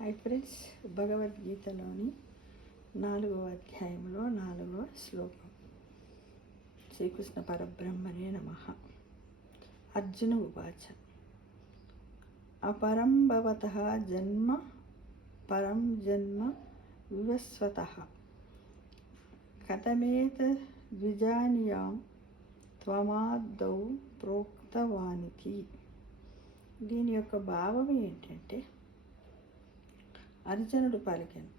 Hi friends, భగవద్గీతలోని 4వ అధ్యాయంలో 4వ శ్లోకం. శ్రీకృష్ణ పరబ్రహ్మణే నమః. అర్జున ఉవాచ అపరం భవతః జన్మ పరం జన్మ వివస్వతః కథమేతద్విజానీయాం త్వమాదౌ ప్రోక్తవానితి. దీని యొక్క భావం ఏంటంటే, అర్జునుడు పలికెను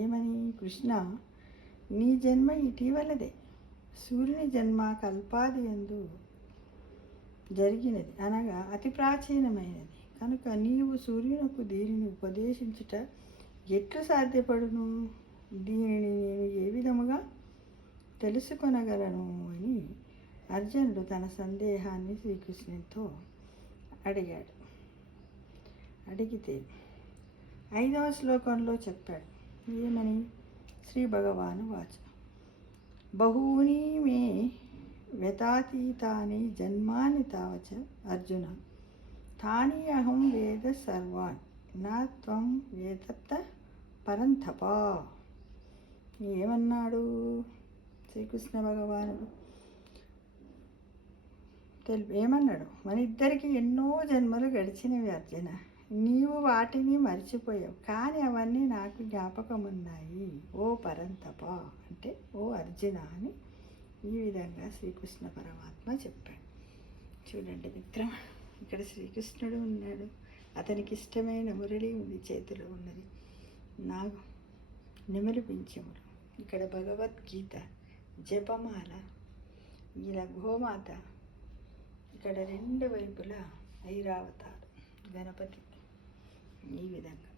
ఏమని, కృష్ణ, నీ జన్మ ఇటీవలదే, సూర్యుని జన్మ కల్పాది యందు జరిగినది, అనగా అతి ప్రాచీనమైనది. కనుక నీవు సూర్యునకు దీనిని ఉపదేశించుట ఎట్లు సాధ్యపడును? దీనిని నేను ఏ విధముగా తెలుసుకొనగలను అని అర్జునుడు తన సందేహాన్ని శ్రీకృష్ణునితో అడిగాడు. అడిగితే 5వ శ్లోకంలో చెప్పాడు ఏమని, శ్రీ భగవాను వాచ బహూని మే వ్యతాతీతాని జన్మాని తావచ అర్జున తాని అహం వేద సర్వాన్ నా త్వం వేదత్త పరంతప. ఏమన్నాడు శ్రీకృష్ణ భగవానుడు? ఏమన్నాడు? మన ఇద్దరికి ఎన్నో జన్మలు గడిచినవి అర్జున, నీవు వాటిని మర్చిపోయావు, కానీ అవన్నీ నాకు జ్ఞాపకం ఉన్నాయి ఓ పరంతప, అంటే ఓ అర్జున అని ఈ విధంగా శ్రీకృష్ణ పరమాత్మ చెప్పాడు. చూడండి మిత్రం, ఇక్కడ శ్రీకృష్ణుడు ఉన్నాడు, అతనికి ఇష్టమైన మురళి ఉంది, చేతిలో ఉన్నది నాగు నెమలి పింఛములు. ఇక్కడ భగవద్గీత జపమాల, ఇలా గోమాత, ఇక్కడ 2 వైపులా ఐరావతారు గణపతి. ఈ విధంగా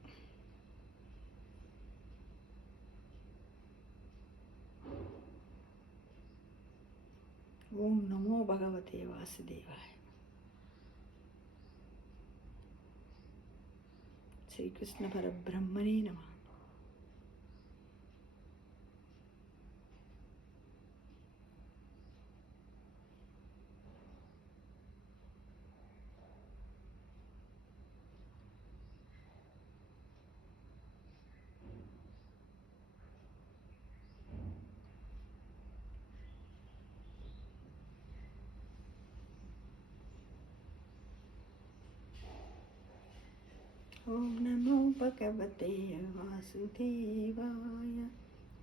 ఓం నమో భగవతే వాసుదేవాయ. శ్రీకృష్ణ పరబ్రహ్మణే నమః. ఓం నమో భగవతే వాసుదేవాయ.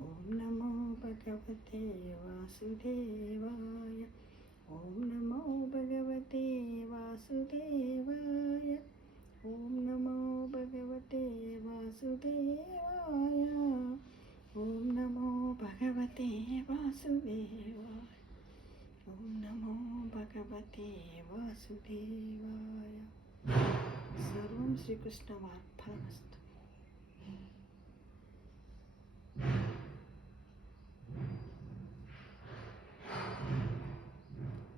ఓం నమో భగవతే వాసుదేవాయ. ఓం నమో భగవతే వాసుదేవాయ. ఓం నమో భగవతే వాసుదేవాయ. ఓం నమో భగవతే వాసుదేవాయ. ఓం నమో భగవతే వాసుదేవాయ. సర్వం శ్రీకృష్ణార్పణమస్తు.